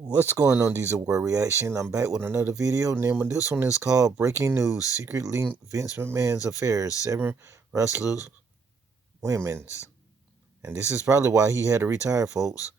What's going on, Diesel World Reaction? I'm back with another video. Name of this one is called Breaking News: Secret Link Vince McMahon's Affairs, 7 wrestlers, women's. And this is probably why he had to retire, folks.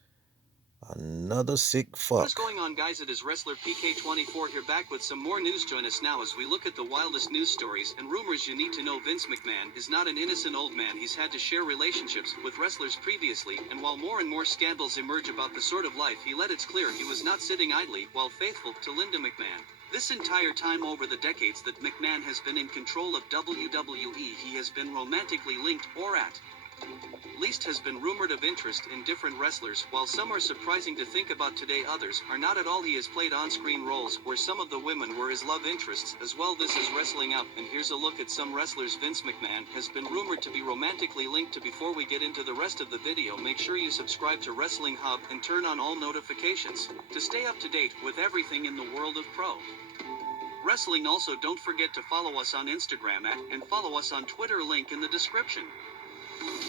Another sick What is fuck. going on, guys? It is wrestler PK24 here, back with some more news. Join us now as we look at the wildest news stories and rumors you need to know. Vince McMahon is not an innocent old man. He's had to share relationships with wrestlers previously, and while more and more scandals emerge about the sort of life he led, it's clear he was not sitting idly while faithful to Linda McMahon. This entire time over the decades that McMahon has been in control of WWE, he has been romantically linked, or at least has been rumored of interest in different wrestlers. While some are surprising to think about today, others are not at all. He has played on-screen roles where some of the women were his love interests as well. This is Wrestling Up, and here's a look at some wrestlers Vince McMahon has been rumored to be romantically linked to. Before we get into the rest of the video, make sure you subscribe to Wrestling Hub and turn on all notifications to stay up to date with everything in the world of pro wrestling. Also, don't forget to follow us on Instagram and follow us on Twitter, link in the description.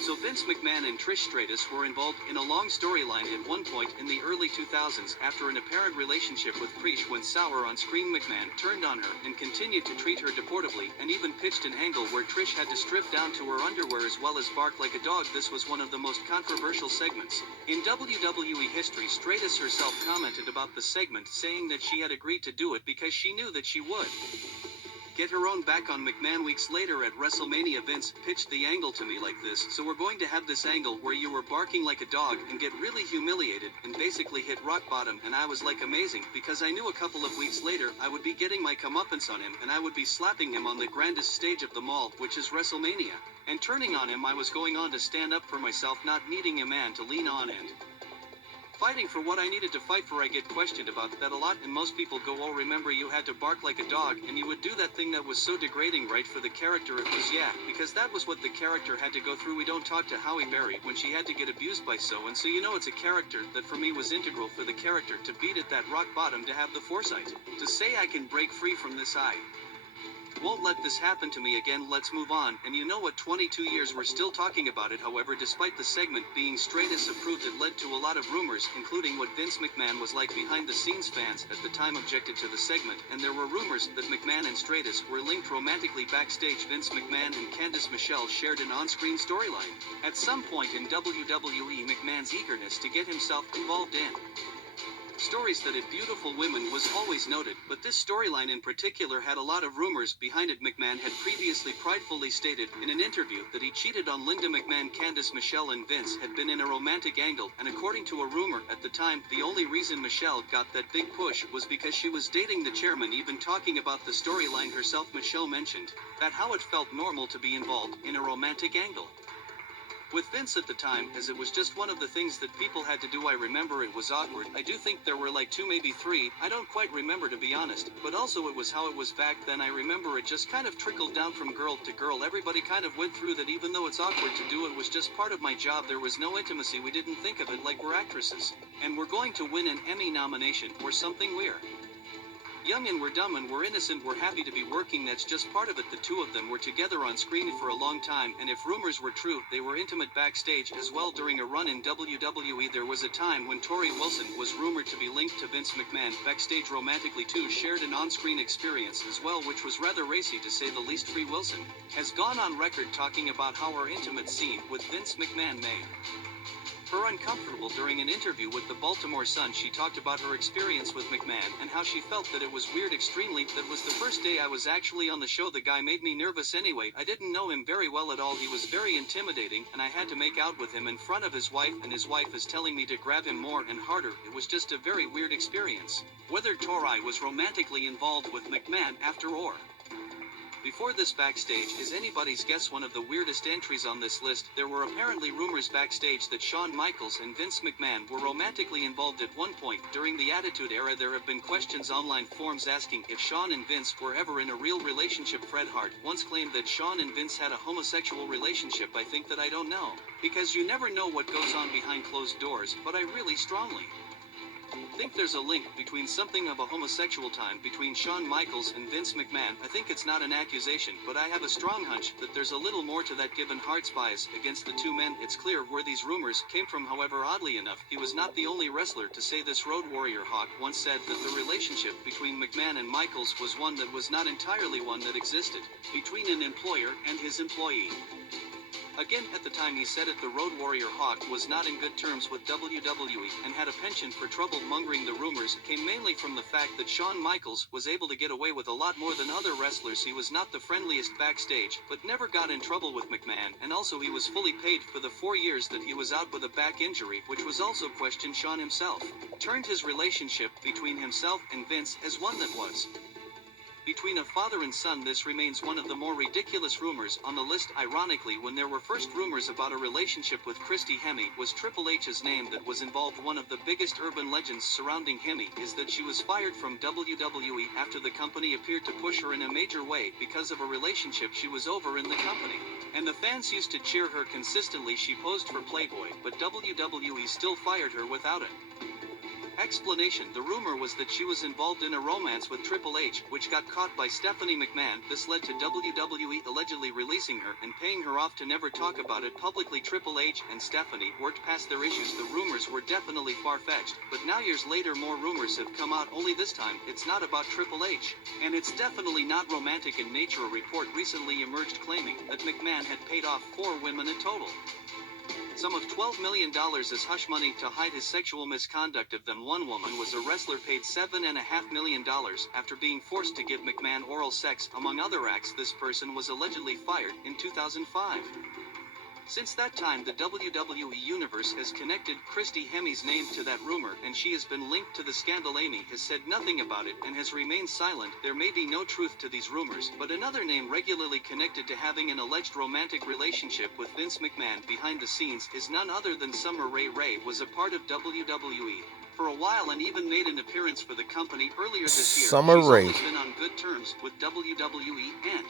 So Vince McMahon and Trish Stratus were involved in a long storyline at one point in the early 2000s after an apparent relationship with Trish went sour on screen. McMahon turned on her and continued to treat her deportably, and even pitched an angle where Trish had to strip down to her underwear as well as bark like a dog. This was one of the most controversial segments in WWE history. Stratus herself commented about the segment, saying that she had agreed to do it because she knew that she would get her own back on McMahon. Weeks later at WrestleMania, Vince pitched the angle to me like this: so we're going to have this angle where you were barking like a dog and get really humiliated and basically hit rock bottom. And I was like, amazing, because I knew a couple of weeks later I would be getting my comeuppance on him and I would be slapping him on the grandest stage of them all, which is WrestleMania, and turning on him. I was going on to stand up for myself, not needing a man to lean on and fighting for what I needed to fight for. I get questioned about that a lot, and most people go, oh, remember you had to bark like a dog and you would do that thing that was so degrading, right, for the character? It was, yeah, because that was what the character had to go through. We don't talk to Howie Berry when she had to get abused by so and so. You know, it's a character that for me was integral for the character to beat at that rock bottom, to have the foresight to say, I can break free from this, I won't let this happen to me again. Let's move on. And you know what, 22 years we're still talking about it. However, despite the segment being Stratus approved, it led to a lot of rumors, including what Vince McMahon was like behind the scenes. Fans at the time objected to the segment, and there were rumors that McMahon and Stratus were linked romantically backstage. Vince McMahon and Candice Michelle shared an on-screen storyline at some point in WWE. McMahon's eagerness to get himself involved in stories that had beautiful women was always noted, but this storyline in particular had a lot of rumors behind it. McMahon had previously pridefully stated in an interview that he cheated on Linda McMahon. Candice Michelle and Vince had been in a romantic angle, and according to a rumor at the time, the only reason Michelle got that big push was because she was dating the chairman. Even talking about the storyline herself, Michelle mentioned that how it felt normal to be involved in a romantic angle with Vince at the time, as it was just one of the things that people had to do. I remember it was awkward. I do think there were like 2, maybe 3, I don't quite remember, to be honest, but also it was how it was back then. I remember it just kind of trickled down from girl to girl. Everybody kind of went through that. Even though it's awkward to do, it was just part of my job. There was no intimacy. We didn't think of it like we're actresses and we're going to win an Emmy nomination or something. We're young and we're dumb and we're innocent. We're happy to be working. That's just part of it. The two of them were together on screen for a long time, and if rumors were true, they were intimate backstage as well. During a run in WWE, there was a time when Tori Wilson was rumored to be linked to Vince McMahon backstage romantically too. Shared an on-screen experience as well, which was rather racy to say the least. Free Wilson has gone on record talking about how her intimate scene with Vince McMahon made her uncomfortable. During an interview with the Baltimore Sun, she talked about her experience with McMahon and how she felt that it was weird. Extremely. That was the first day I was actually on the show. The guy made me nervous anyway. I didn't know him very well at all. He was very intimidating, and I had to make out with him in front of his wife, and his wife is telling me to grab him more and harder. It was just a very weird experience. Whether Tori was romantically involved with McMahon after or before this backstage is anybody's guess. One of the weirdest entries on this list, there were apparently rumors backstage that Shawn Michaels and Vince McMahon were romantically involved at one point. During the Attitude Era, there have been questions online forums asking if Shawn and Vince were ever in a real relationship. Fred Hart once claimed that Shawn and Vince had a homosexual relationship. I think that I don't know, because you never know what goes on behind closed doors, but I really strongly Think there's a link between something of a homosexual time between Shawn Michaels and Vince McMahon? I think it's not an accusation, but I have a strong hunch that there's a little more to that given Hart's bias against the two men. It's clear where these rumors came from. However, oddly enough, he was not the only wrestler to say this. Road Warrior Hawk once said that the relationship between McMahon and Michaels was one that was not entirely one that existed between an employer and his employee. Again, at the time he said it, the Road Warrior Hawk was not in good terms with WWE and had a penchant for trouble mongering. The rumors came mainly from the fact that Shawn Michaels was able to get away with a lot more than other wrestlers. He was not the friendliest backstage, but never got in trouble with McMahon, and also he was fully paid for the 4 years that he was out with a back injury, which was also questioned. Shawn himself turned his relationship between himself and Vince as one that was between a father and son. This remains one of the more ridiculous rumors on the list. Ironically, when there were first rumors about a relationship with Christy Hemme, was Triple H's name that was involved. One of the biggest urban legends surrounding Hemme is that she was fired from WWE after the company appeared to push her in a major way because of a relationship she was over in the company. And the fans used to cheer her consistently. She posed for Playboy, but WWE still fired her without it. Explanation: the rumor was that she was involved in a romance with Triple H, which got caught by Stephanie McMahon. This led to WWE allegedly releasing her and paying her off to never talk about it publicly. Triple H and Stephanie worked past their issues. The rumors were definitely far-fetched, but now years later more rumors have come out, only this time it's not about Triple H. And it's definitely not romantic in nature. A report recently emerged claiming that McMahon had paid off 4 women in total, sum of $12 million as hush money to hide his sexual misconduct. Of them, one woman was a wrestler paid $7.5 million after being forced to give McMahon oral sex, among other acts. This person was allegedly fired in 2005. Since that time, the WWE Universe has connected Christy Hemme's name to that rumor, and she has been linked to the scandal. Amy has said nothing about it and has remained silent. There may be no truth to these rumors, but another name regularly connected to having an alleged romantic relationship with Vince McMahon behind the scenes is none other than Summer Rae. Rae was a part of WWE for a while and even made an appearance for the company earlier this year. Summer She's Rae. always been on good terms with WWE and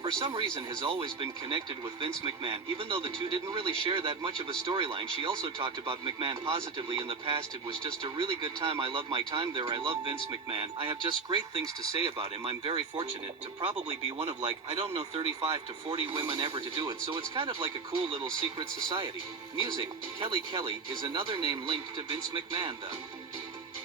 for some reason has always been connected with Vince McMahon. Even though the two didn't really share that much of a storyline, she also talked about McMahon positively in the past. It was just a really good time. I love my time there. I love Vince McMahon. I have just great things to say about him. I'm very fortunate to probably be one of, like, I don't know, 35 to 40 women ever to do it, so it's kind of like a cool little secret society. Music: Kelly Kelly is another name linked to Vince McMahon. The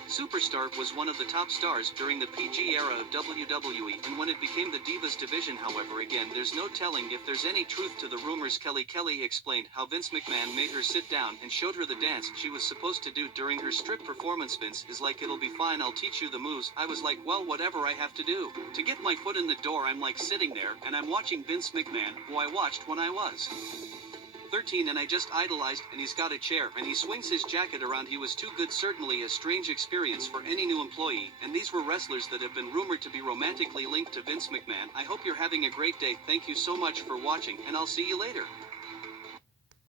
superstar was one of the top stars during the PG era of WWE, and when it became the Divas division. However, again, there's no telling if there's any truth to the rumors. Kelly Kelly explained how Vince McMahon made her sit down and showed her the dance she was supposed to do during her strip performance. Vince is like, "It'll be fine, I'll teach you the moves." I was like, well, whatever I have to do to get my foot in the door. I'm like sitting there and I'm watching Vince McMahon, who I watched when I was 13 and I just idolized, and he's got a chair and he swings his jacket around. He was too good. Certainly a strange experience for any new employee, and these were wrestlers that have been rumored to be romantically linked to Vince McMahon. I hope you're having a great day. Thank you so much for watching, and I'll see you later.